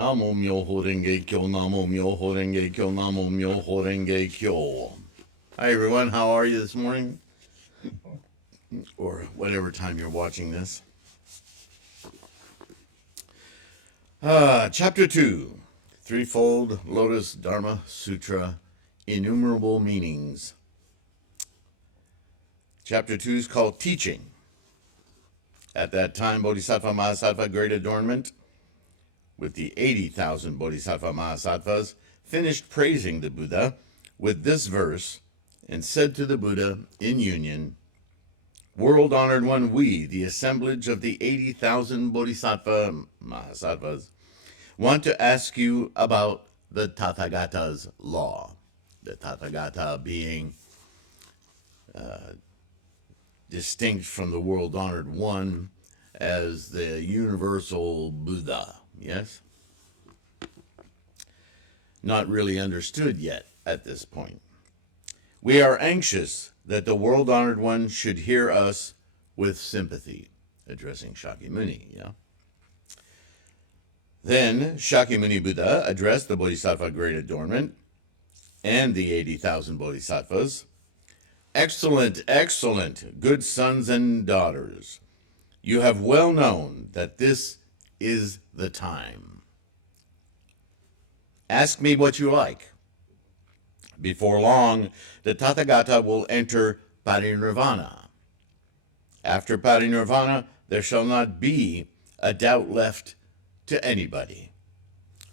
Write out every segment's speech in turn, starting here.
Namo Myoho Renge Kyo, Namo Myoho Renge Kyo, Namo Myoho Renge Kyo. Hi everyone, how are you this morning? Or whatever time you're watching this. Chapter 2, Threefold Lotus Dharma Sutra, Innumerable Meanings. Chapter 2 is called Teaching. At that time, Bodhisattva Mahasattva Great Adornment, with the 80,000 Bodhisattva Mahasattvas, finished praising the Buddha with this verse and said to the Buddha in union, World-honored one, we, the assemblage of the 80,000 Bodhisattva Mahasattvas, want to ask you about the Tathagata's law. The Tathagata being distinct from the world-honored one as the universal Buddha. Yes? Not really understood yet at this point. We are anxious that the world-honored one should hear us with sympathy, addressing Shakyamuni, yeah? Then Shakyamuni Buddha addressed the Bodhisattva Great Adornment and the 80,000 Bodhisattvas. Excellent, excellent, good sons and daughters. You have well known that this is the time. Ask me what you like. Before long, the Tathagata will enter parinirvana. After parinirvana, there shall not be a doubt left to anybody.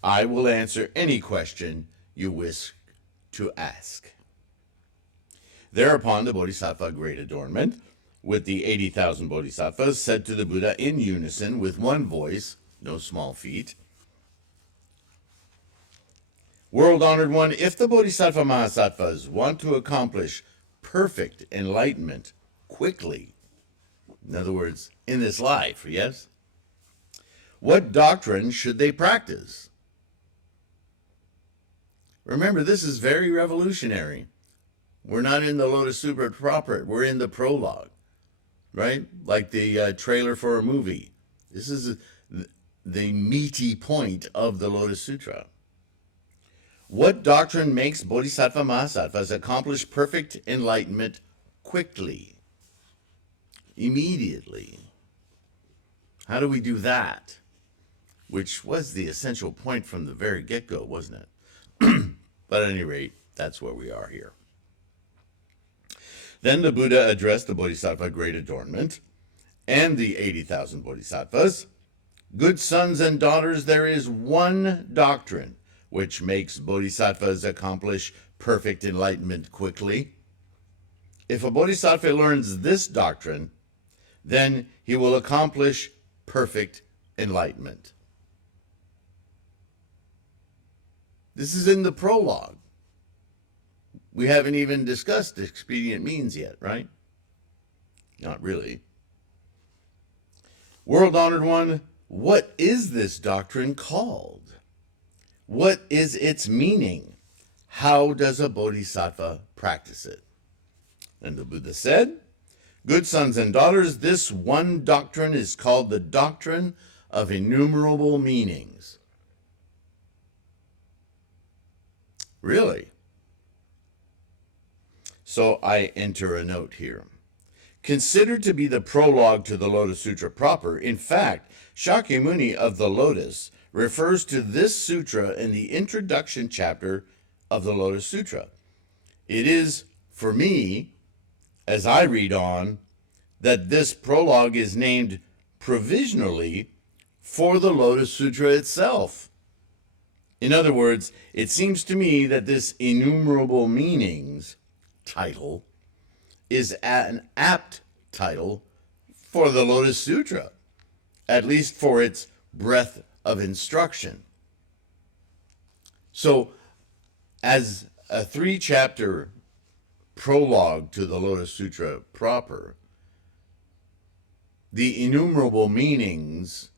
I will answer any question you wish to ask. Thereupon, the Bodhisattva Great Adornment, with the 80,000 Bodhisattvas, said to the Buddha in unison with one voice, no small feat, World-honored one, if the Bodhisattva Mahasattvas want to accomplish perfect enlightenment quickly, in other words, in this life, yes, what doctrine should they practice? Remember, this is very revolutionary. We're not in the Lotus Sutra proper. We're in the prologue, right? Like the trailer for a movie. This is the meaty point of the Lotus Sutra. What doctrine makes Bodhisattva Mahasattvas accomplish perfect enlightenment quickly, immediately? How do we do that? Which was the essential point from the very get-go, wasn't it? But at any rate, that's where we are here. Then the Buddha addressed the Bodhisattva Great Adornment and the 80,000 Bodhisattvas. Good sons and daughters, there is one doctrine which makes Bodhisattvas accomplish perfect enlightenment quickly. If a Bodhisattva learns this doctrine, then he will accomplish perfect enlightenment. This is in the prologue. We haven't even discussed expedient means yet, right? Not really. World-honored one, what is this doctrine called? What is its meaning? How does a bodhisattva practice it? And the Buddha said, good sons and daughters, this one doctrine is called the doctrine of innumerable meanings. Really? So I enter a note here. Considered to be the prologue to the Lotus Sutra proper, in fact, Shakyamuni of the Lotus refers to this sutra in the introduction chapter of the Lotus Sutra. It is, for me, as I read on, that this prologue is named provisionally for the Lotus Sutra itself. In other words, it seems to me that this Innumerable Meanings title is an apt title for the Lotus Sutra, at least for its breadth of instruction. So, as a 3-chapter prologue to the Lotus Sutra proper, the Innumerable Meanings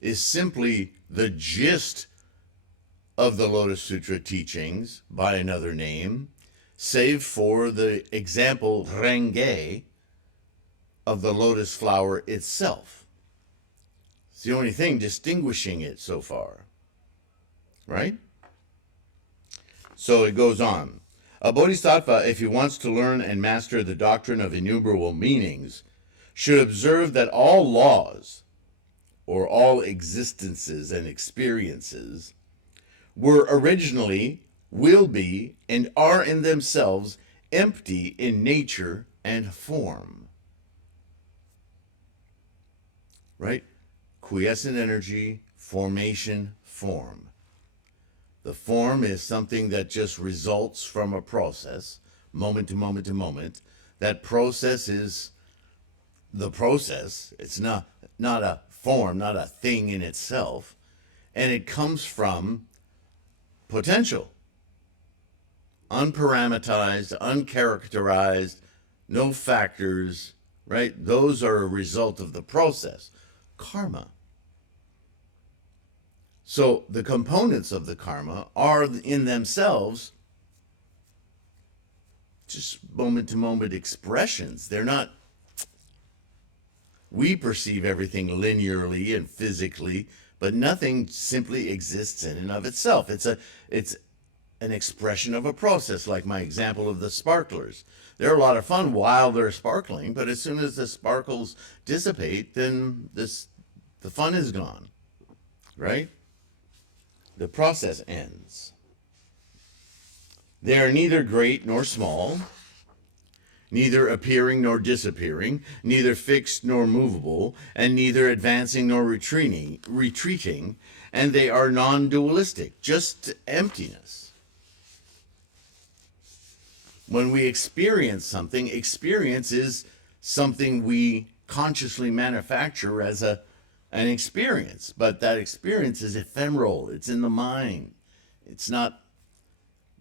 is simply the gist of the Lotus Sutra teachings by another name, save for the example renge of the lotus flower itself. It's the only thing distinguishing it so far. right? So it goes on. A bodhisattva, if he wants to learn and master the doctrine of innumerable meanings, should observe that all laws, or all existences and experiences, were originally, will be, and are in themselves empty in nature and form. Right? Quiescent energy, formation, form. The form is something that just results from a process, moment to moment to moment. That process is the process. It's not a form, not a thing in itself. And it comes from potential. Unparameterized, uncharacterized, no factors, right? Those are a result of the process. Karma. So the components of the karma are in themselves just moment to moment expressions. They're not, we perceive everything linearly and physically, but nothing simply exists in and of itself. It's an expression of a process, like my example of the sparklers. They're a lot of fun while they're sparkling, but as soon as the sparkles dissipate, then the fun is gone, right? The process ends. They are neither great nor small, neither appearing nor disappearing, neither fixed nor movable, and neither advancing nor retreating, and they are non-dualistic, just emptiness. When we experience something, experience is something we consciously manufacture as an experience, but that experience is ephemeral. It's in the mind. It's not,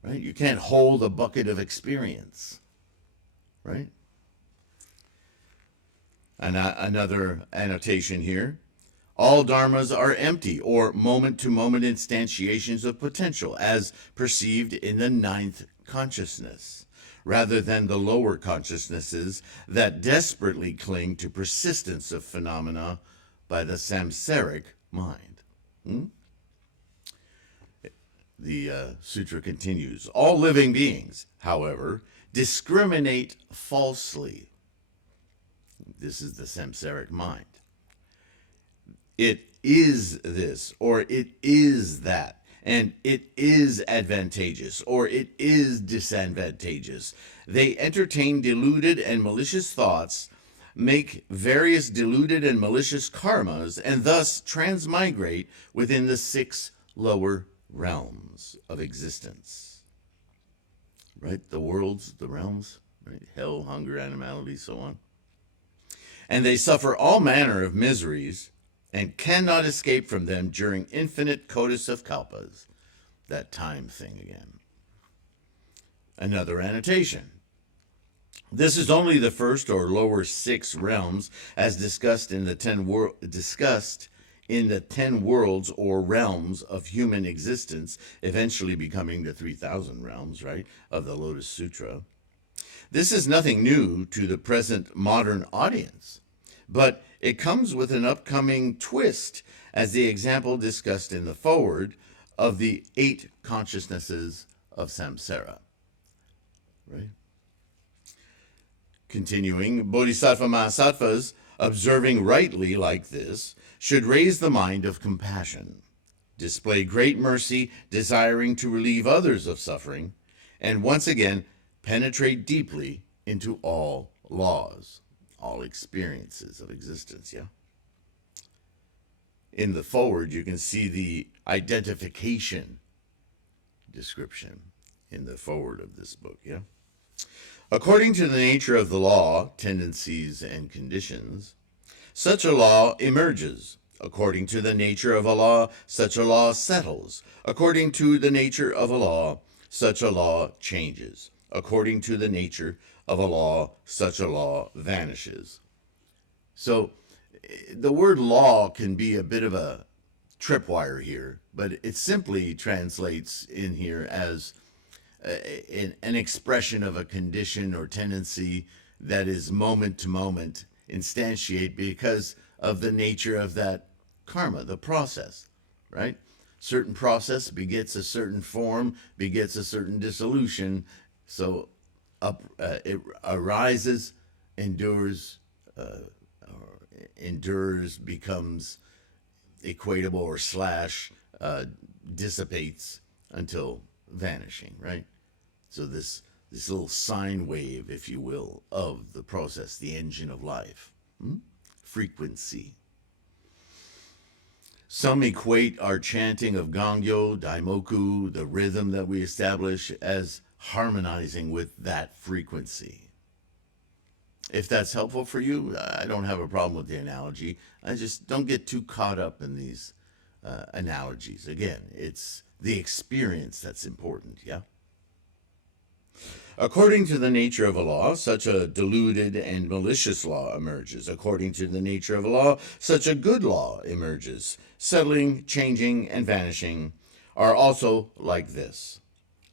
right? You can't hold a bucket of experience, right? And another annotation here. All dharmas are empty or moment-to-moment instantiations of potential as perceived in the ninth consciousness, rather than the lower consciousnesses that desperately cling to persistence of phenomena by the samsaric mind. The sutra continues. All living beings, however, discriminate falsely. This is the samsaric mind. It is this, or it is that, and it is advantageous, or it is disadvantageous. They entertain deluded and malicious thoughts, make various deluded and malicious karmas, and thus transmigrate within the 6 lower realms of existence. Right? The worlds, the realms, right? Hell, hunger, animality, so on. And they suffer all manner of miseries and cannot escape from them during infinite kotis of kalpas. That time thing again. Another annotation. This is only the first or lower 6 realms, as discussed in the 10 worlds or realms of human existence, eventually becoming the 3,000 realms, right, of the Lotus Sutra. This is nothing new to the present modern audience, but it comes with an upcoming twist, as the example discussed in the foreword of the 8 consciousnesses of samsara, right? Continuing, Bodhisattva Mahasattvas, observing rightly like this, should raise the mind of compassion, display great mercy, desiring to relieve others of suffering, and once again penetrate deeply into all laws, all experiences of existence, yeah? In the foreword, you can see the identification description in the foreword of this book, yeah? According to the nature of the law, tendencies, and conditions, such a law emerges. According to the nature of a law, such a law settles. According to the nature of a law, such a law changes. According to the nature of a law, such a law vanishes. So the word law can be a bit of a tripwire here, but it simply translates in here as an expression of a condition or tendency that is moment to moment instantiate because of the nature of that karma, the process, right? certain process begets a certain form, begets a certain dissolution. So it arises, endures, becomes equatable or slash, dissipates until vanishing, right? So this little sine wave, if you will, of the process, the engine of life. Frequency. Some equate our chanting of Gangyo, Daimoku, the rhythm that we establish, as harmonizing with that frequency. If that's helpful for you, I don't have a problem with the analogy. I just don't get too caught up in these analogies. Again, it's the experience that's important, yeah? According to the nature of a law, such a deluded and malicious law emerges. According to the nature of a law, such a good law emerges. Settling, changing, and vanishing are also like this.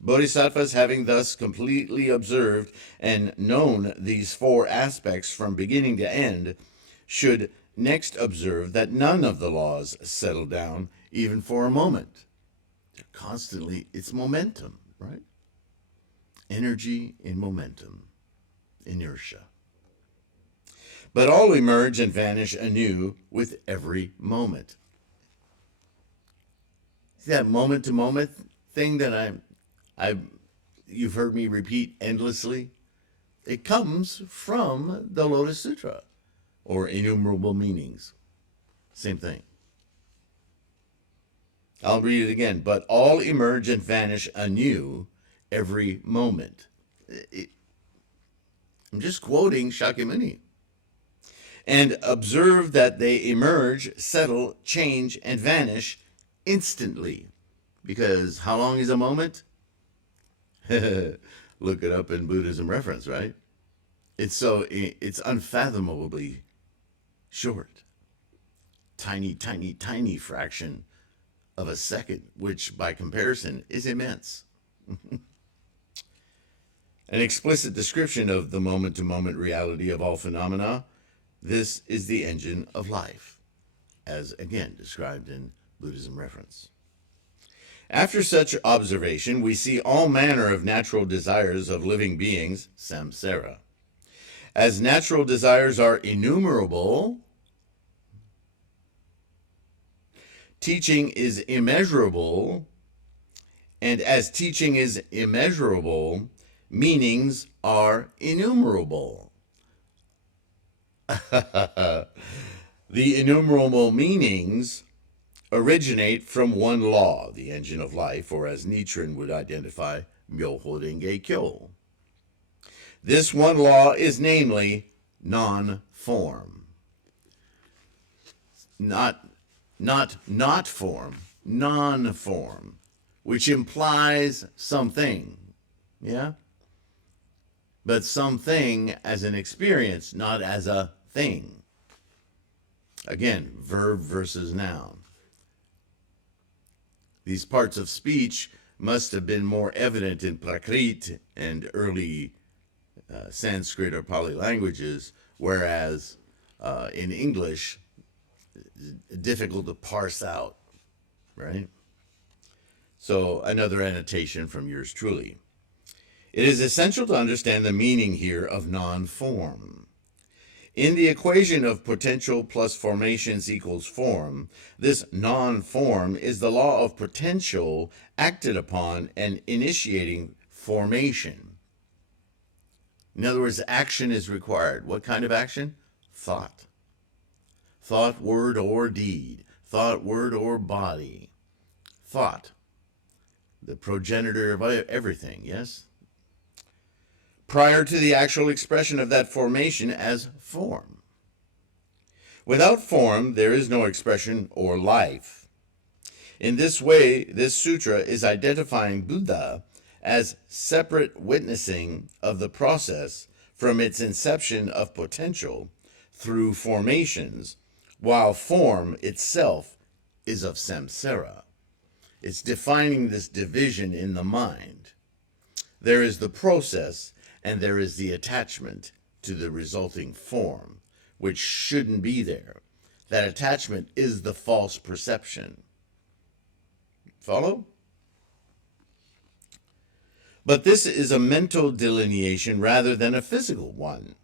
Bodhisattvas, having thus completely observed and known these four aspects from beginning to end, should next observe that none of the laws settle down, even for a moment. They're constantly, it's momentum, right? Energy in momentum, inertia. But all emerge and vanish anew with every moment. See that moment-to-moment thing that you've heard me repeat endlessly? It comes from the Lotus Sutra, or Innumerable Meanings. Same thing. I'll read it again. But all emerge and vanish anew every moment. I'm just quoting Shakyamuni. And observe that they emerge, settle, change, and vanish instantly. Because how long is a moment? Look it up in Buddhism reference, right? It's unfathomably short. Tiny, tiny, tiny fraction of a second, which by comparison is immense. An explicit description of the moment-to-moment reality of all phenomena. This is the engine of life, as again described in Buddhism reference. After such observation, we see all manner of natural desires of living beings, samsara. As natural desires are innumerable, teaching is immeasurable, and as teaching is immeasurable, meanings are innumerable. The innumerable meanings originate from one law, the engine of life, or as Nichiren would identify, Myoho Renge Kyo. This one law is namely non-form. Not form, non-form, which implies something, yeah? But something as an experience, not as a thing. Again, verb versus noun. These parts of speech must have been more evident in Prakrit and early Sanskrit or Pali languages, whereas in English, difficult to parse out, right? So another annotation from yours truly. It is essential to understand the meaning here of non-form. In the equation of potential plus formations equals form, this non-form is the law of potential acted upon and initiating formation. In other words, action is required. What kind of action? Thought. Thought, word, or deed. Thought, word, or body. Thought. The progenitor of everything, yes? Prior to the actual expression of that formation as form. Without form, there is no expression or life. In this way, this sutra is identifying Buddha as separate witnessing of the process from its inception of potential through formations, while form itself is of samsara. It's defining this division in the mind. There is the process, and there is the attachment to the resulting form, which shouldn't be there. That attachment is the false perception. Follow? But this is a mental delineation rather than a physical one.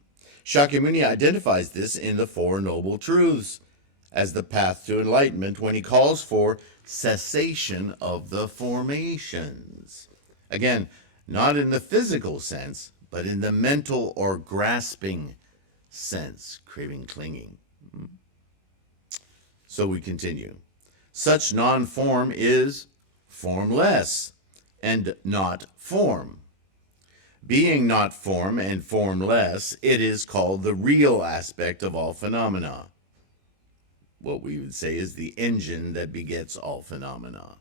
Shakyamuni identifies this in the Four Noble Truths as the path to enlightenment when he calls for cessation of the formations. Again, not in the physical sense, but in the mental or grasping sense, craving, clinging. So we continue. Such non-form is formless and not form. Being not form and formless, it is called the real aspect of all phenomena. What we would say is the engine that begets all phenomena.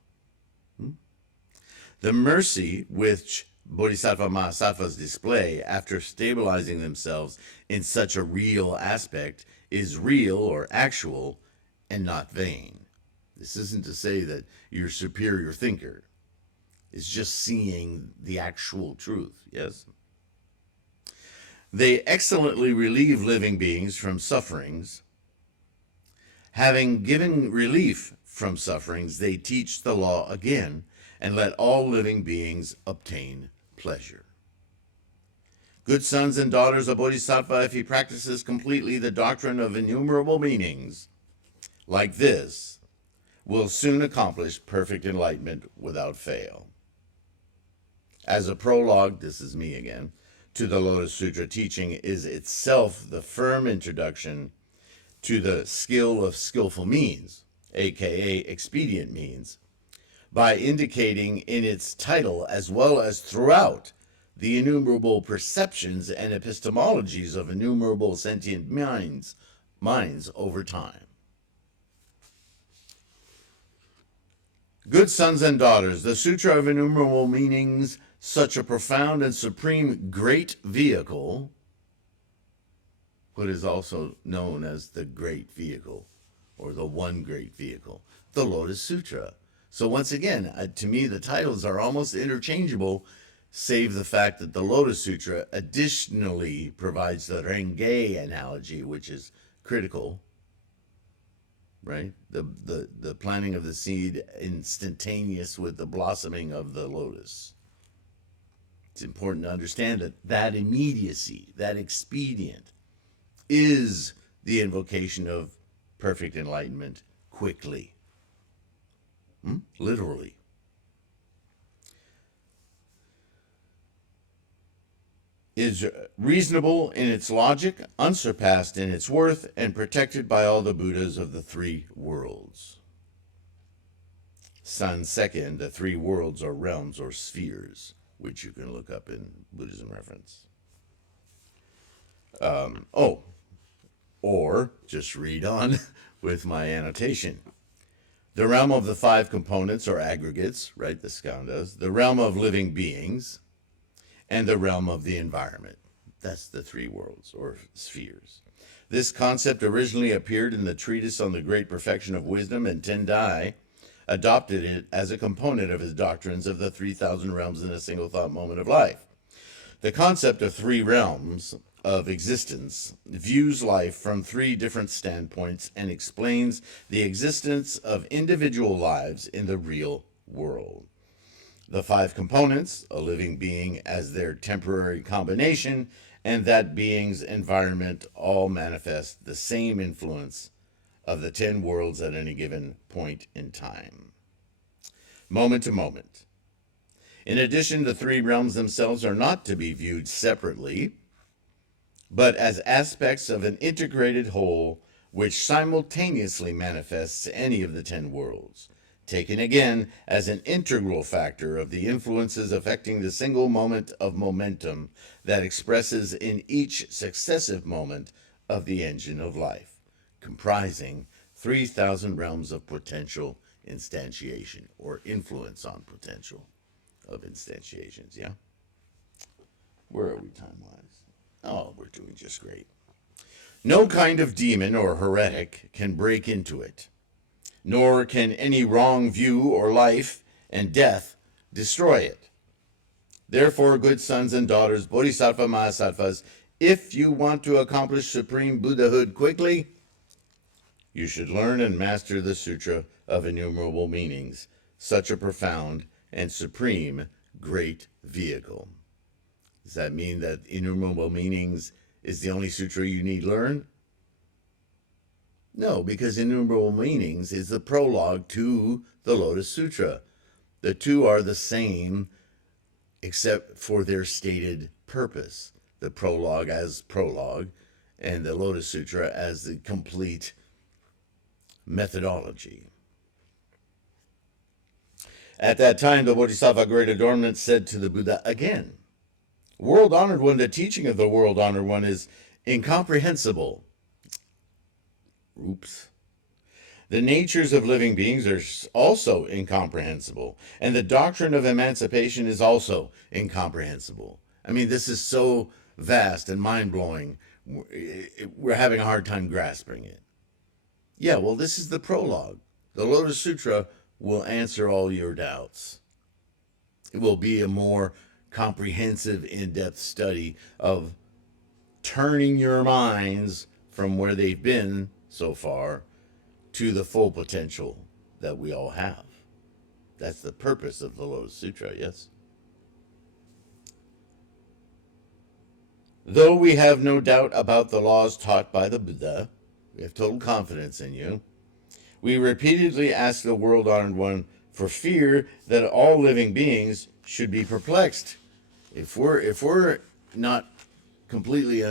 The mercy which Bodhisattva Mahasattvas display after stabilizing themselves in such a real aspect is real or actual and not vain. This isn't to say that you're a superior thinker. It's just seeing the actual truth, yes? They excellently relieve living beings from sufferings. Having given relief from sufferings, they teach the law again and let all living beings obtain pleasure. Good sons and daughters of Bodhisattva, if he practices completely the doctrine of innumerable meanings, like this, will soon accomplish perfect enlightenment without fail. As a prologue, this is me again, to the Lotus Sutra teaching is itself the firm introduction to the skill of skillful means, aka expedient means, by indicating in its title as well as throughout the innumerable perceptions and epistemologies of innumerable sentient minds over time. Good sons and daughters, the Sutra of Innumerable Meanings, such a profound and supreme great vehicle, what is also known as the great vehicle, or the one great vehicle, the Lotus Sutra. So once again, to me, the titles are almost interchangeable, save the fact that the Lotus Sutra additionally provides the Renge analogy, which is critical, right? The planting of the seed instantaneous with the blossoming of the lotus. It's important to understand that that immediacy, that expedient, is the invocation of perfect enlightenment quickly. Literally. Is reasonable in its logic, unsurpassed in its worth, and protected by all the Buddhas of the three worlds. San Second, the three worlds or realms or spheres, which you can look up in Buddhism reference. Or just read on with my annotation. The realm of the five components or aggregates, right, the skandhas, the realm of living beings, and the realm of the environment. That's the three worlds or spheres. This concept originally appeared in the treatise on the great perfection of wisdom, and Tendai adopted it as a component of his doctrines of the 3,000 realms in a single thought moment of life. The concept of three realms of existence views life from three different standpoints and explains the existence of individual lives in the real world. The five components, a living being as their temporary combination, and that being's environment all manifest the same influence of the 10 worlds at any given point in time. Moment to moment. In addition, the three realms themselves are not to be viewed separately, but as aspects of an integrated whole which simultaneously manifests any of the 10 worlds, taken again as an integral factor of the influences affecting the single moment of momentum that expresses in each successive moment of the engine of life, comprising 3,000 realms of potential instantiation, or influence on potential of instantiations, yeah? Where are we time-wise? Oh, we're doing just great. No kind of demon or heretic can break into it, nor can any wrong view or life and death destroy it. Therefore, good sons and daughters, Bodhisattva Mahasattvas, if you want to accomplish supreme Buddhahood quickly, you should learn and master the Sutra of Innumerable Meanings, such a profound and supreme great vehicle. Does that mean that Innumerable Meanings is the only sutra you need learn? No, because Innumerable Meanings is the prologue to the Lotus Sutra. The two are the same except for their stated purpose. The prologue as prologue and the Lotus Sutra as the complete methodology. At that time, the Bodhisattva Great Adornment said to the Buddha again, World Honored One, the teaching of the World Honored One is incomprehensible. Oops. The natures of living beings are also incomprehensible, and the doctrine of emancipation is also incomprehensible. I mean, this is so vast and mind-blowing, we're having a hard time grasping it. Yeah, well, this is the prologue. The Lotus Sutra will answer all your doubts. It will be a more comprehensive, in-depth study of turning your minds from where they've been so far to the full potential that we all have. That's the purpose of the Lotus Sutra, yes? Though we have no doubt about the laws taught by the Buddha, we have total confidence in you, we repeatedly ask the World Honored One for fear that all living beings should be perplexed. If we're not completely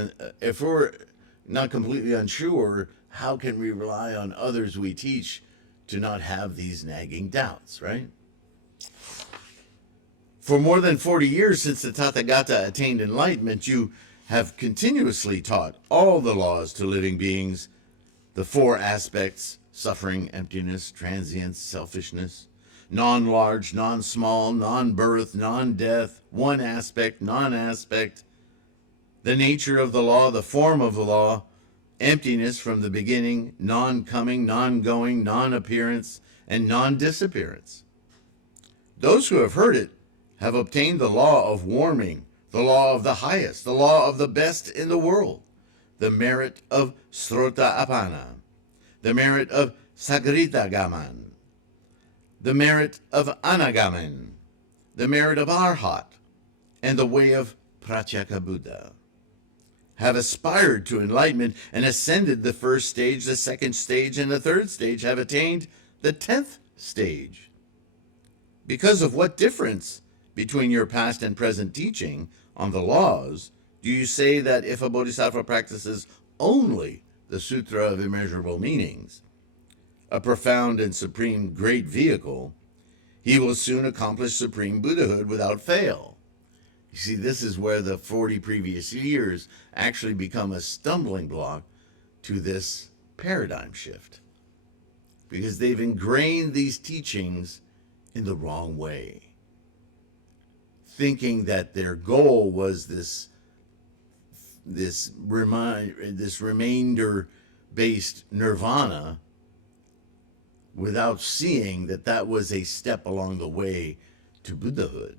unsure, how can we rely on others we teach to not have these nagging doubts, right? For more than 40 years since the Tathagata attained enlightenment, you have continuously taught all the laws to living beings, the four aspects: suffering, emptiness, transience, selfishness, non-large, non-small, non-birth, non-death, one aspect, non-aspect, the nature of the law, the form of the law, emptiness from the beginning, non-coming, non-going, non-appearance, and non-disappearance. Those who have heard it have obtained the law of warming, the law of the highest, the law of the best in the world, the merit of Srota-apana, the merit of Sagrita-gaman, the merit of Anagaman, the merit of Arhat, and the way of Pratyeka Buddha, have aspired to enlightenment and ascended the first stage, the second stage, and the third stage, have attained the 10th stage. Because of what difference between your past and present teaching on the laws do you say that if a bodhisattva practices only the Sutra of Immeasurable Meanings, a profound and supreme great vehicle, he will soon accomplish supreme Buddhahood without fail? You see, this is where the 40 previous years actually become a stumbling block to this paradigm shift, because they've ingrained these teachings in the wrong way, thinking that their goal was this remainder-based nirvana, without seeing that that was a step along the way to Buddhahood,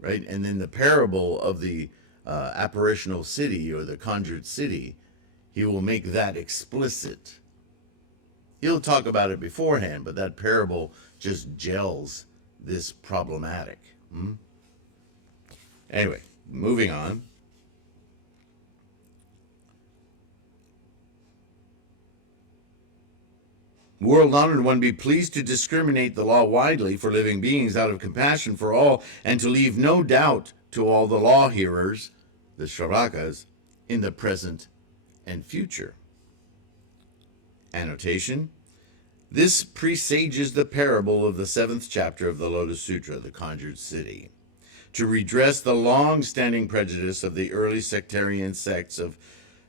right? And then the parable of the apparitional city, or the conjured city, he will make that explicit. He'll talk about it beforehand, but that parable just gels this problematic. Anyway, moving on. World Honored One, be pleased to discriminate the law widely for living beings out of compassion for all, and to leave no doubt to all the law hearers, the Shravakas, in the present and future. Annotation: this presages the parable of the 7th chapter of the Lotus Sutra, the Conjured City, to redress the long-standing prejudice of the early sectarian sects of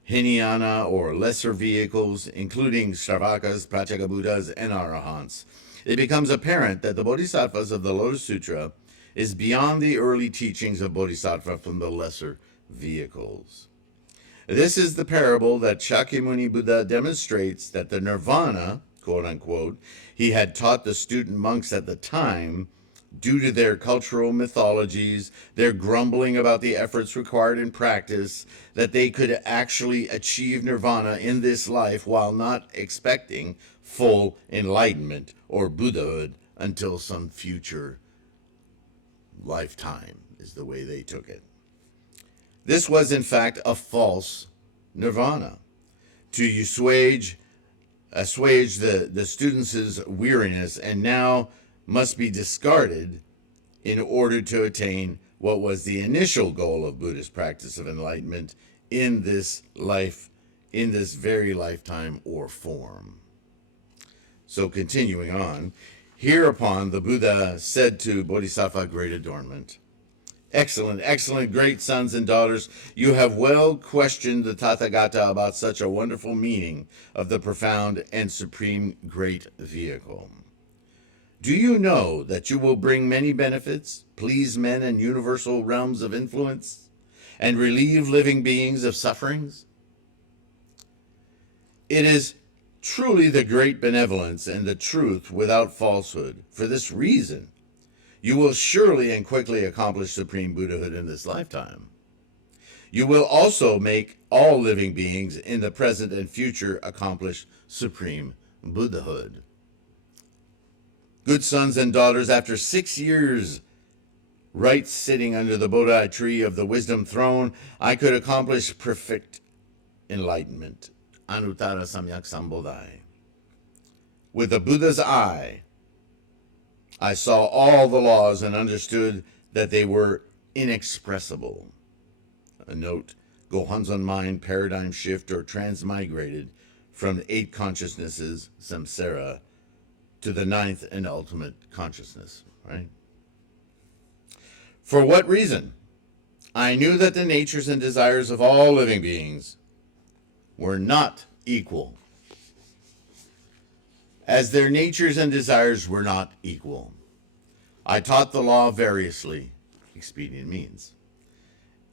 Hinayana, or lesser vehicles, including Shravakas, Pratyeka Buddhas, and Arahants. It becomes apparent that the Bodhisattvas of the Lotus Sutra is beyond the early teachings of Bodhisattva from the lesser vehicles. This is the parable that Shakyamuni Buddha demonstrates that the nirvana, quote-unquote, he had taught the student monks at the time, due to their cultural mythologies, their grumbling about the efforts required in practice, that they could actually achieve nirvana in this life while not expecting full enlightenment or Buddhahood until some future lifetime, is the way they took it. This was, in fact, a false nirvana to assuage the students' weariness, and now must be discarded in order to attain what was the initial goal of Buddhist practice of enlightenment in this life, in this very lifetime or form. So continuing on, hereupon the Buddha said to Bodhisattva Great Adornment, "Excellent, excellent, great sons and daughters, you have well questioned the Tathagata about such a wonderful meaning of the profound and supreme great vehicle. Do you know that you will bring many benefits, please men in universal realms of influence, and relieve living beings of sufferings? It is truly the great benevolence and the truth without falsehood. For this reason, you will surely and quickly accomplish supreme Buddhahood in this lifetime. You will also make all living beings in the present and future accomplish supreme Buddhahood. Good sons and daughters, after 6 years right sitting under the Bodhi tree of the wisdom throne, I could accomplish perfect enlightenment, Anuttara Samyak Sambodhi. With the Buddha's eye, I saw all the laws and understood that they were inexpressible." A note, Gohonzon mind paradigm shift or transmigrated from 8 consciousnesses, samsara, to the 9th and ultimate consciousness, right? For what reason? I knew that the natures and desires of all living beings were not equal, as their natures and desires were not equal. I taught the law variously, expedient means.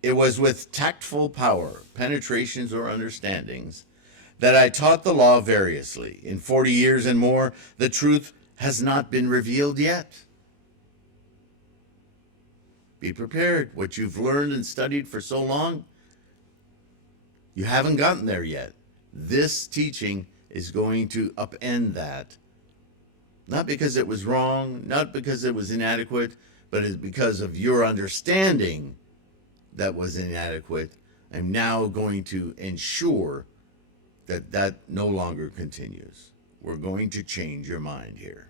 It was with tactful power, penetrations or understandings, that I taught the law variously. In 40 years and more, the truth has not been revealed yet. Be prepared. What you've learned and studied for so long, you haven't gotten there yet. This teaching is going to upend that. Not because it was wrong, not because it was inadequate, but it's because of your understanding that was inadequate. I'm now going to ensure that that no longer continues. We're going to change your mind here.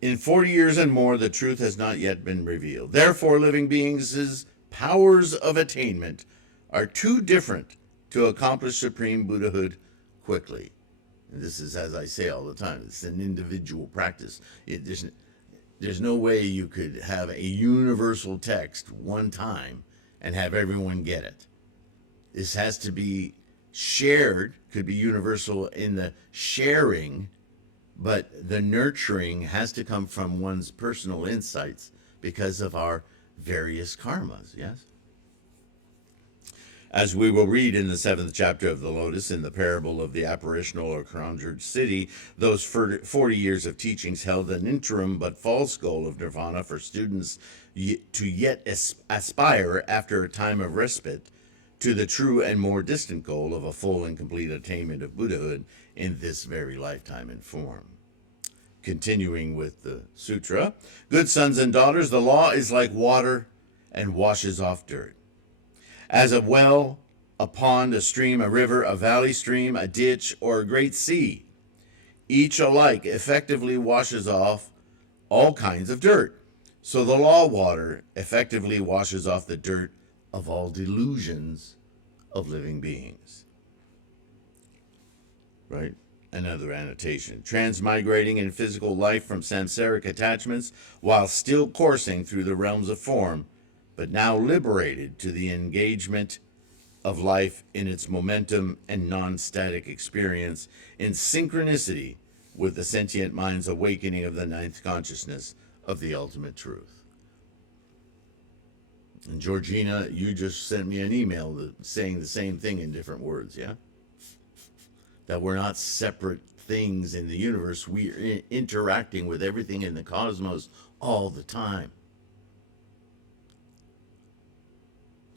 In 40 years and more, the truth has not yet been revealed. Therefore, living beings' powers of attainment are too different to accomplish supreme Buddhahood quickly. And this is, as I say all the time, it's an individual practice. There's no way you could have a universal text one time and have everyone get it. This has to be shared, could be universal in the sharing, but the nurturing has to come from one's personal insights because of our various karmas, yes? As we will read in the 7th chapter of the Lotus, in the parable of the apparitional or conjured city, those 40 years of teachings held an interim but false goal of nirvana for students to yet aspire, after a time of respite, to the true and more distant goal of a full and complete attainment of Buddhahood in this very lifetime and form. Continuing with the sutra, good sons and daughters, the law is like water and washes off dirt. As a well, a pond, a stream, a river, a valley stream, a ditch, or a great sea, each alike effectively washes off all kinds of dirt. So the law water effectively washes off the dirt of all delusions of living beings. Right? Another annotation. Transmigrating in physical life from samsaric attachments while still coursing through the realms of form, but now liberated to the engagement of life in its momentum and non-static experience in synchronicity with the sentient mind's awakening of the 9th consciousness of the ultimate truth. And Georgina, you just sent me an email saying the same thing in different words, yeah? That we're not separate things in the universe. We're interacting with everything in the cosmos all the time.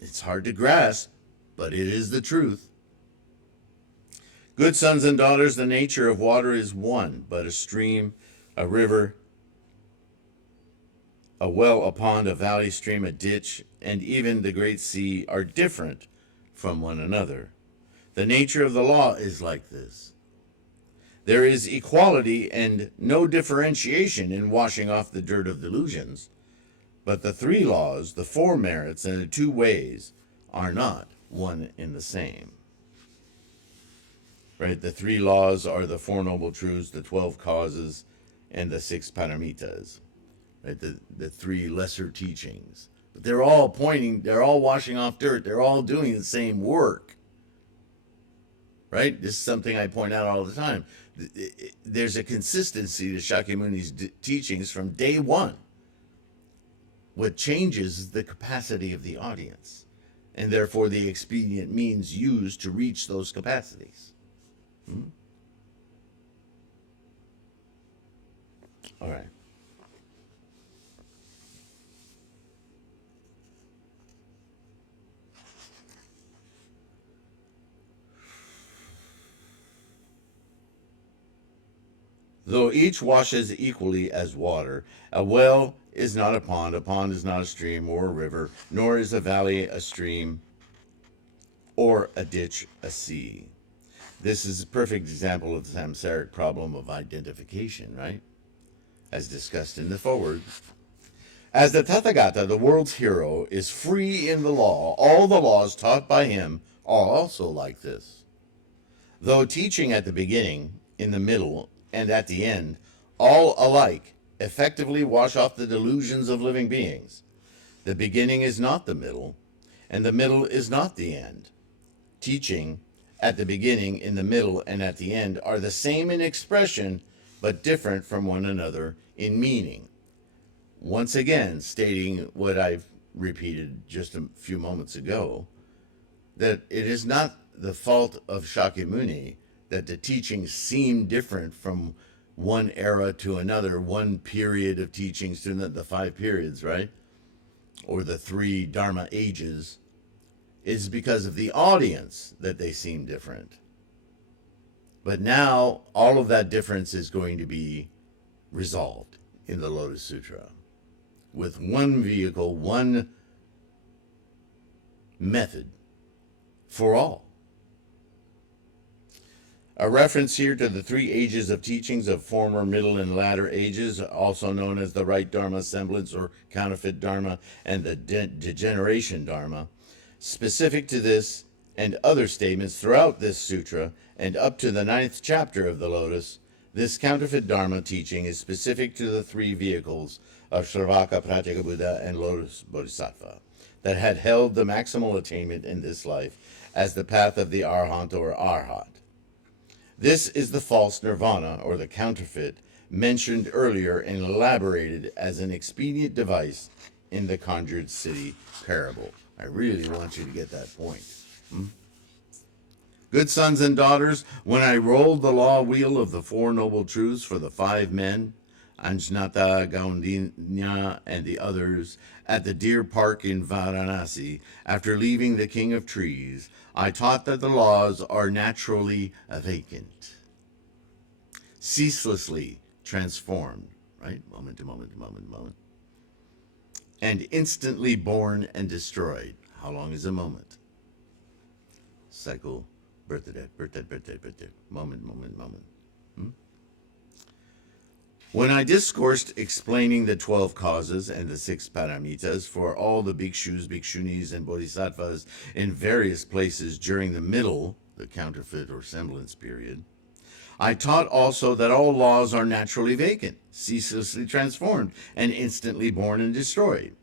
It's hard to grasp, but it is the truth. Good sons and daughters, the nature of water is one, but a stream, a river, a well, a pond, a valley, stream, a ditch, and even the great sea are different from one another. The nature of the law is like this. There is equality and no differentiation in washing off the dirt of delusions, but the three laws, the four merits, and the two ways are not one and the same. Right? The three laws are the Four Noble Truths, the 12 causes, and the 6 paramitas. Right? The three lesser teachings. But they're all washing off dirt. They're all doing the same work. Right? This is something I point out all the time. There's a consistency to Shakyamuni's teachings from day one. What changes is the capacity of the audience, and therefore the expedient means used to reach those capacities. All right. Though each washes equally as water, a well is not a pond is not a stream or a river, nor is a valley a stream, or a ditch a sea. This is a perfect example of the samsaric problem of identification, right? As discussed in the foreword. As the Tathagata, the world's hero, is free in the law, all the laws taught by him are also like this. Though teaching at the beginning, in the middle, and at the end, all alike effectively wash off the delusions of living beings. The beginning is not the middle, and the middle is not the end. Teaching at the beginning, in the middle, and at the end are the same in expression, but different from one another in meaning. Once again, stating what I've repeated just a few moments ago, that it is not the fault of Shakyamuni that the teachings seem different from one era to another, one period of teachings to the 5 periods, right? Or the 3 Dharma ages, is because of the audience that they seem different. But now all of that difference is going to be resolved in the Lotus Sutra with one vehicle, one method for all. A reference here to the 3 ages of teachings of former, middle, and latter ages, also known as the right Dharma, semblance, or counterfeit Dharma, and the degeneration Dharma. Specific to this and other statements throughout this sutra and up to the 9th chapter of the Lotus, this counterfeit Dharma teaching is specific to the 3 vehicles of Shravaka, Pratyeka Buddha, and Lotus Bodhisattva that had held the maximal attainment in this life as the path of the Arhat or Arhat. This is the false nirvana, or the counterfeit, mentioned earlier and elaborated as an expedient device in the conjured city parable. I really want you to get that point. Good sons and daughters, when I rolled the law wheel of the 4 Noble Truths for the 5 men, Anjanata, Gaundinya, and the others, at the deer park in Varanasi, after leaving the king of trees, I taught that the laws are naturally vacant, ceaselessly transformed, right? Moment to moment to moment to moment. And instantly born and destroyed. How long is a moment? Cycle, birth to death, birth to death, birth to death, birth to death. Moment, moment, moment. When I discoursed explaining the 12 causes and the 6 paramitas for all the bhikshus, bhikshunis, and bodhisattvas in various places during the middle, the counterfeit or semblance period, I taught also that all laws are naturally vacant, ceaselessly transformed, and instantly born and destroyed.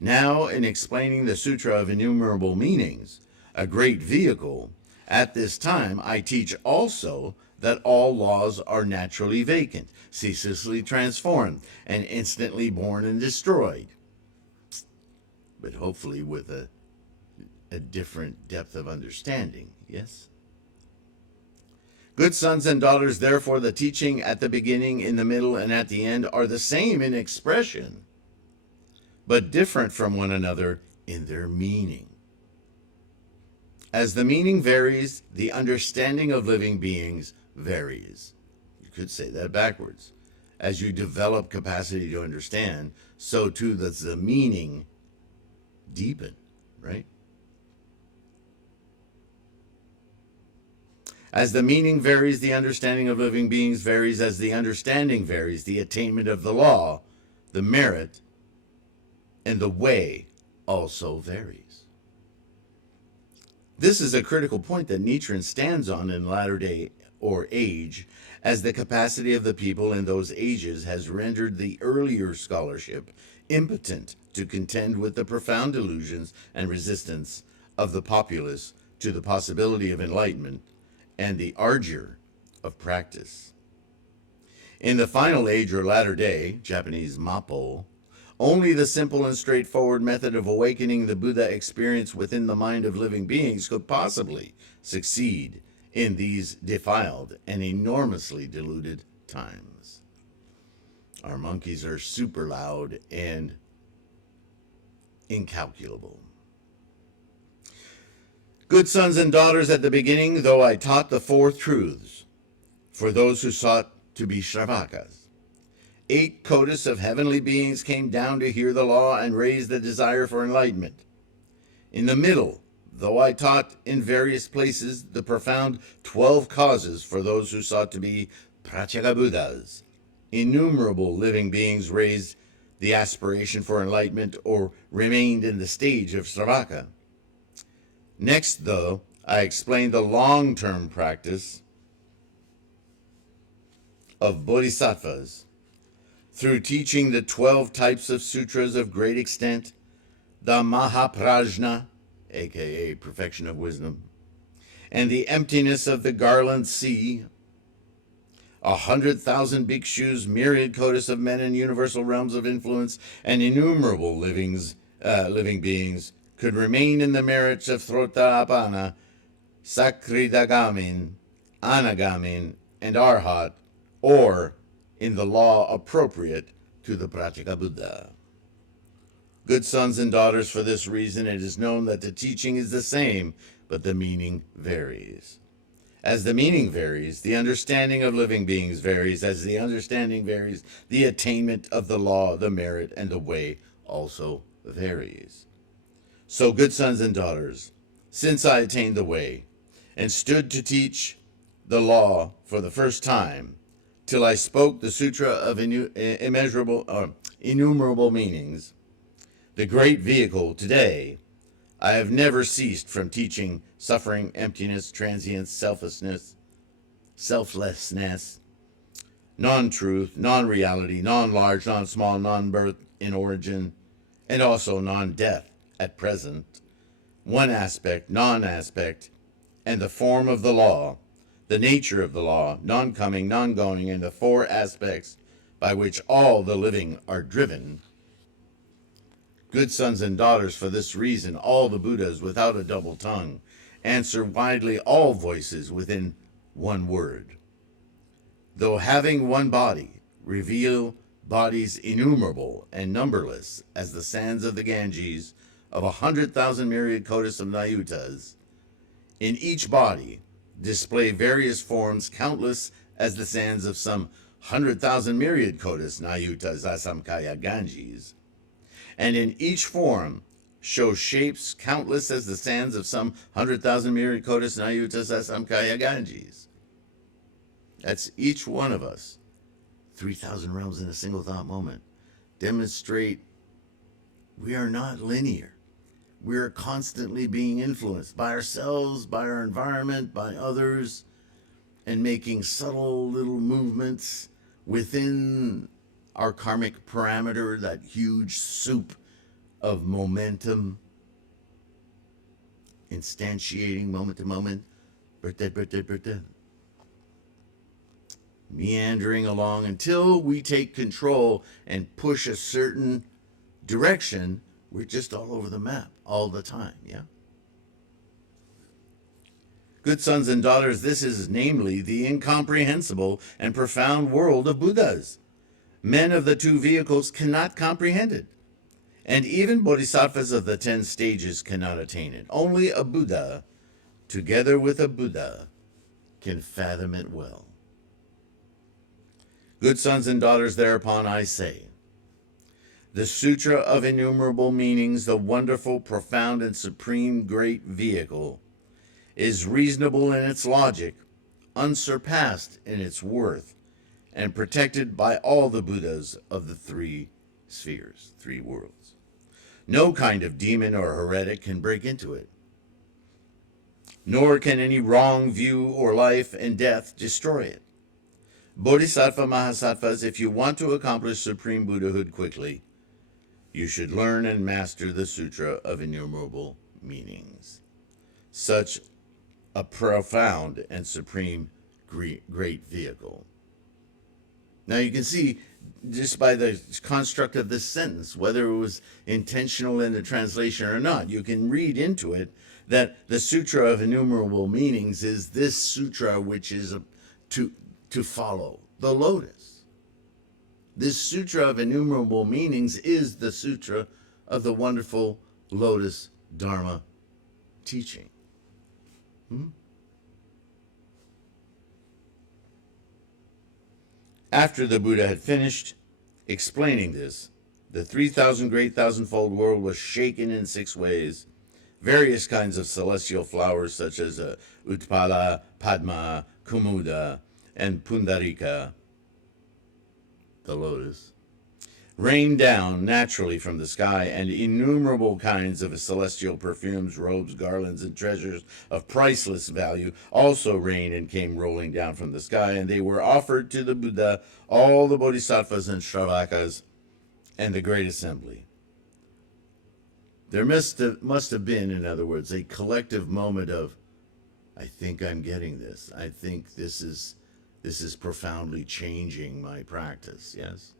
Now, in explaining the Sutra of Innumerable Meanings, a great vehicle, at this time I teach also that all laws are naturally vacant, ceaselessly transformed, and instantly born and destroyed. But hopefully with a different depth of understanding, yes? Good sons and daughters, therefore, the teaching at the beginning, in the middle, and at the end are the same in expression, but different from one another in their meaning. As the meaning varies, the understanding of living beings varies. You could say that backwards. As you develop capacity to understand, so too does the meaning deepen, right? As the meaning varies, the understanding of living beings varies. As the understanding varies, the attainment of the law, the merit, and the way also varies. This is a critical point that Nichiren stands on in latter day or age, as the capacity of the people in those ages has rendered the earlier scholarship impotent to contend with the profound delusions and resistance of the populace to the possibility of enlightenment and the ardor of practice. In the final age or latter day, Japanese Mappo, only the simple and straightforward method of awakening the Buddha experience within the mind of living beings could possibly succeed in these defiled and enormously deluded times. Our monkeys are super loud and incalculable. Good sons and daughters, at the beginning, though I taught the four truths for those who sought to be Shravakas, 8 kotis of heavenly beings came down to hear the law and raise the desire for enlightenment. In the middle, though I taught in various places the profound 12 causes for those who sought to be Pratyeka Buddhas, innumerable living beings raised the aspiration for enlightenment or remained in the stage of Sravaka. Next, though, I explained the long-term practice of bodhisattvas through teaching the 12 types of sutras of great extent, the Mahaprajna, aka perfection of wisdom, and the emptiness of the garland sea, 100,000 bhikshus, myriad kotis of men in universal realms of influence, and innumerable living beings could remain in the merits of Throtarapana, Sakridagamin, Anagamin, and Arhat, or in the law appropriate to the Pratyeka Buddha. Good sons and daughters, for this reason it is known that the teaching is the same, but the meaning varies. As the meaning varies, the understanding of living beings varies. As the understanding varies, the attainment of the law, the merit, and the way also varies. So, good sons and daughters, since I attained the way and stood to teach the law for the first time, till I spoke the Sutra of Innumerable Meanings, the great vehicle today, I have never ceased from teaching suffering, emptiness, transience, selflessness, non-truth, non-reality, non-large, non-small, non-birth in origin, and also non-death at present, one aspect, non-aspect, and the form of the law, the nature of the law, non-coming, non-going, and the 4 aspects by which all the living are driven. Good sons and daughters, for this reason, all the Buddhas without a double tongue answer widely all voices within one word. Though having one body, reveal bodies innumerable and numberless as the sands of the Ganges, of 100,000 myriad kotis of Nayutas. In each body display various forms, countless as the sands of some 100,000 myriad kotis Nayutas Asamkaya Ganges. And in each form show shapes countless as the sands of some 100,000 myriad kotis Nayutas Asamkaya Ganges. That's each one of us. 3,000 realms in a single thought moment. Demonstrate we are not linear. We are constantly being influenced by ourselves, by our environment, by others, and making subtle little movements within our karmic parameter, that huge soup of momentum, instantiating moment to moment, meandering along until we take control and push a certain direction. We're just all over the map all the time, yeah? Good sons and daughters, this is namely the incomprehensible and profound world of Buddhas. Men of the 2 vehicles cannot comprehend it, and even bodhisattvas of the 10 stages cannot attain it. Only a Buddha together with a Buddha, can fathom it well. Good sons and daughters, thereupon I say, the Sutra of Innumerable Meanings, the wonderful, profound, and supreme great vehicle, is reasonable in its logic, unsurpassed in its worth, and protected by all the Buddhas of the three spheres, three worlds. No kind of demon or heretic can break into it, nor can any wrong view or life and death destroy it. Bodhisattva Mahasattvas, if you want to accomplish supreme Buddhahood quickly, you should learn and master the Sutra of Innumerable Meanings. Such a profound and supreme great vehicle. Now you can see, just by the construct of this sentence, whether it was intentional in the translation or not, you can read into it that the Sutra of Innumerable Meanings is this sutra which is to follow, the lotus. This Sutra of Innumerable Meanings is the Sutra of the wonderful Lotus Dharma teaching. After the Buddha had finished explaining this, the 3,000 great thousandfold world was shaken in 6 ways. Various kinds of celestial flowers such as Utpala, Padma, Kumuda, and Pundarika, the lotus, rained down naturally from the sky, and innumerable kinds of celestial perfumes, robes, garlands, and treasures of priceless value also rained and came rolling down from the sky, and they were offered to the Buddha, all the bodhisattvas and shravakas, and the great assembly. There must have been, in other words, a collective moment of, I think I'm getting this. I think this is profoundly changing my practice, yes?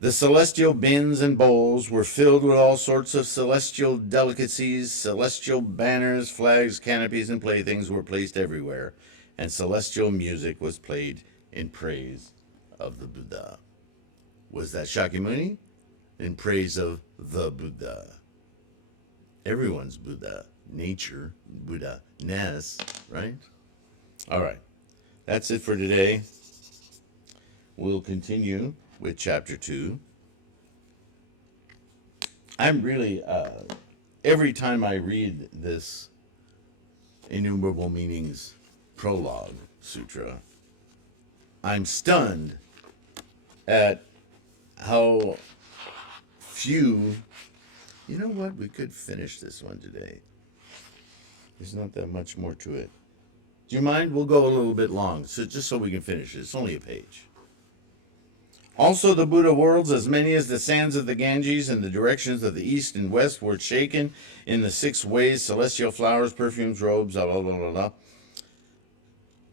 The celestial bins and bowls were filled with all sorts of celestial delicacies. Celestial banners, flags, canopies, and playthings were placed everywhere, and celestial music was played in praise of the Buddha. Was that Shakyamuni? In praise of the Buddha. Everyone's Buddha. Nature, Buddha-ness, right? All right. That's it for today. We'll continue with chapter 2. I'm really, every time I read this Innumerable Meanings prologue sutra, I'm stunned at how few, you know what, we could finish this one today. There's not that much more to it. Do you mind? We'll go a little bit long, so just so we can finish it. It's only a page. Also the Buddha worlds, as many as the sands of the Ganges in the directions of the east and west, were shaken in the 6 ways, celestial flowers, perfumes, robes, blah, blah, blah, blah, blah,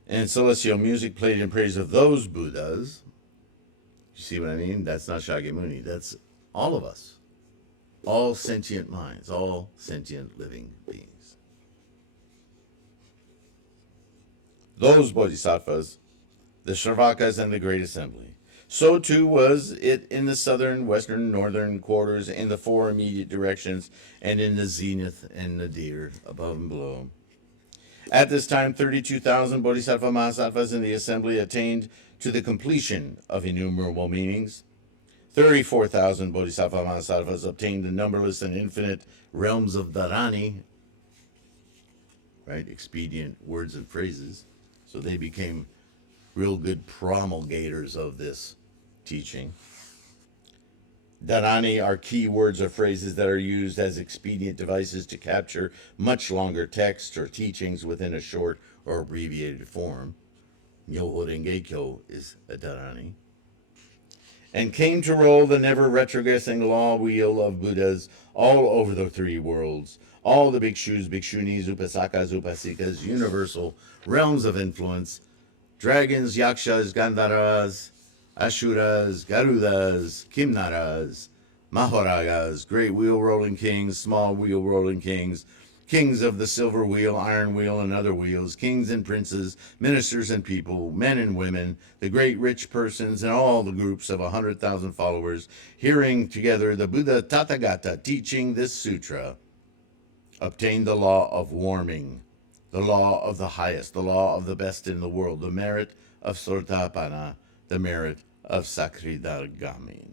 and celestial music played in praise of those Buddhas. You see what I mean? That's not Shakyamuni. That's all of us. All sentient minds, all sentient living beings. Those bodhisattvas, the Shravakas, and the Great Assembly. So too was it in the southern, western, northern quarters, in the 4 immediate directions, and in the zenith and nadir, above and below. At this time, 32,000 bodhisattva mahasattvas in the assembly attained to the completion of Innumerable Meanings. 34,000 bodhisattva mahasattvas obtained the numberless and infinite realms of Dharani, right, expedient words and phrases. So they became real good promulgators of this teaching. Dharani are key words or phrases that are used as expedient devices to capture much longer texts or teachings within a short or abbreviated form. Myoho Renge Kyo is a Dharani. And came to roll the never retrogressing law wheel of Buddhas all over the 3 worlds. All the bhikshus, bhikshunis, upasakas, upasikas, universal realms of influence, dragons, yakshas, gandharvas, ashuras, garudas, kimnaras, mahoragas, great wheel-rolling kings, small wheel-rolling kings, kings of the silver wheel, iron wheel, and other wheels, kings and princes, ministers and people, men and women, the great rich persons, and all the groups of 100,000 followers, hearing together the Buddha Tathagata teaching this sutra, obtain the law of warming, the law of the highest, the law of the best in the world, the merit of Sotapanna, the merit of Sakridagamin.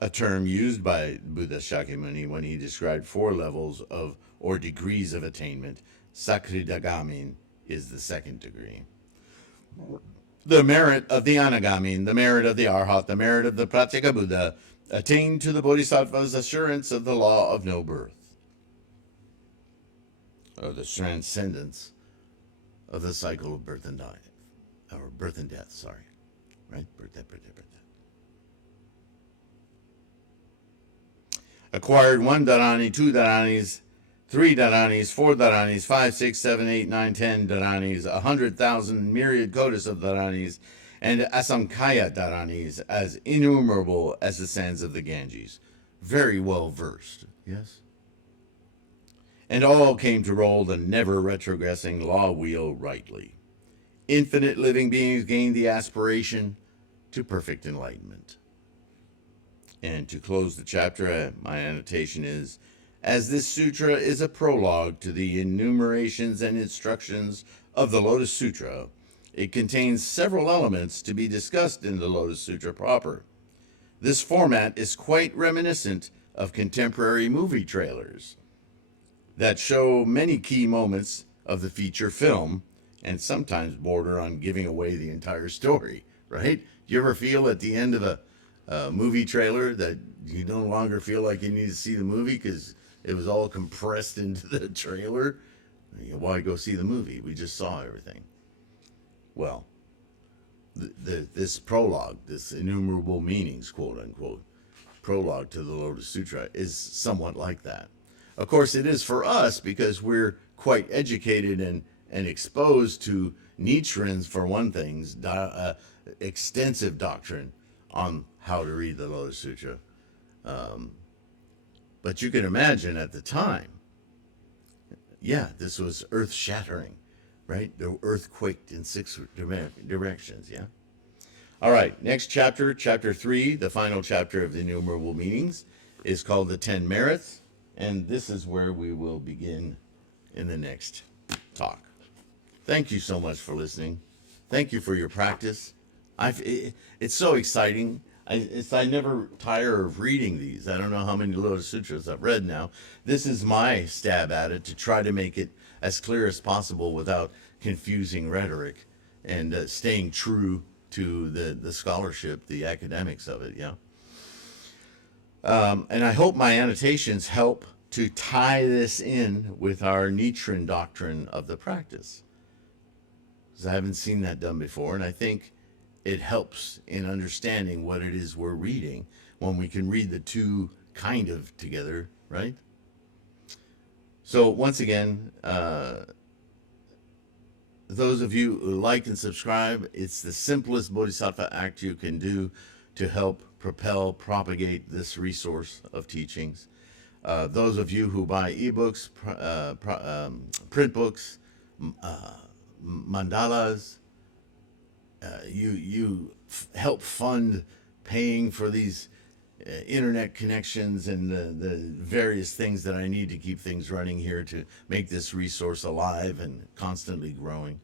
A term used by Buddha Shakyamuni when he described 4 levels of or degrees of attainment. Sakridagamin is the 2nd degree. The merit of the Anagamin, the merit of the Arhat, the merit of the Pratyeka Buddha, attained to the Bodhisattva's assurance of the law of no birth, or the transcendence of the cycle of birth and death, sorry. Right? Birth, death. Acquired 1 dharani, 2 dharanis, 3 dharanis, 4 dharanis, 5, 6, 7, 8, 9, 10 dharanis, 100,000 myriad kotis of dharanis, and asamkhya dharanis, as innumerable as the sands of the Ganges. Very well versed, yes? And all came to roll the never retrogressing law wheel rightly. Infinite living beings gained the aspiration to perfect enlightenment. And to close the chapter, my annotation is, as this sutra is a prologue to the enumerations and instructions of the Lotus Sutra, it contains several elements to be discussed in the Lotus Sutra proper. This format is quite reminiscent of contemporary movie trailers that show many key moments of the feature film and sometimes border on giving away the entire story, right? Do you ever feel at the end of a movie trailer that you no longer feel like you need to see the movie because it was all compressed into the trailer? Why go see the movie? We just saw everything. Well, this prologue, this Innumerable Meanings, quote unquote, prologue to the Lotus Sutra is somewhat like that. Of course, it is for us because we're quite educated and exposed to Nichiren's, for one thing, extensive doctrine on how to read the Lotus Sutra. But you can imagine at the time, this was earth-shattering, right? The earth quaked in 6 directions, yeah? All right, next chapter, chapter 3, the final chapter of the Innumerable Meanings, is called the 10 Merits, and this is where we will begin in the next talk. Thank you so much for listening. Thank you for your practice. It's so exciting. I never tire of reading these. I don't know how many Lotus Sutras I've read now. This is my stab at it to try to make it as clear as possible without confusing rhetoric and staying true to the scholarship, the academics of it, yeah. And I hope my annotations help to tie this in with our Nichiren doctrine of the practice, because I haven't seen that done before, and I think it helps in understanding what it is we're reading when we can read the two kind of together, right? So once again, those of you who like and subscribe, it's the simplest Bodhisattva act you can do to help propagate this resource of teachings. Those of you who buy ebooks, print books, mandalas, you help fund paying for these internet connections and the various things that I need to keep things running here to make this resource alive and constantly growing.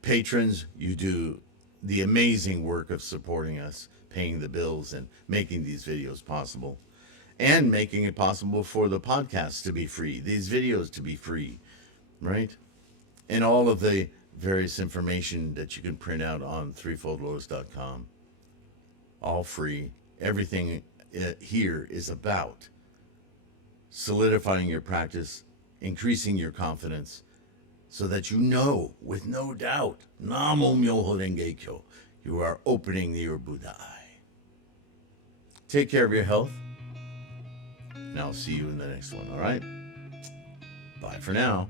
Patrons, you do the amazing work of supporting us, paying the bills and making these videos possible, and making it possible for the podcast to be free, these videos to be free, right? And all of the various information that you can print out on threefoldlotus.com, all free. Everything here is about solidifying your practice, increasing your confidence, so that you know with no doubt, Namo Myoho Renge Kyo, you are opening your Buddha eye. Take care of your health, and I'll see you in the next one, all right? Bye for now.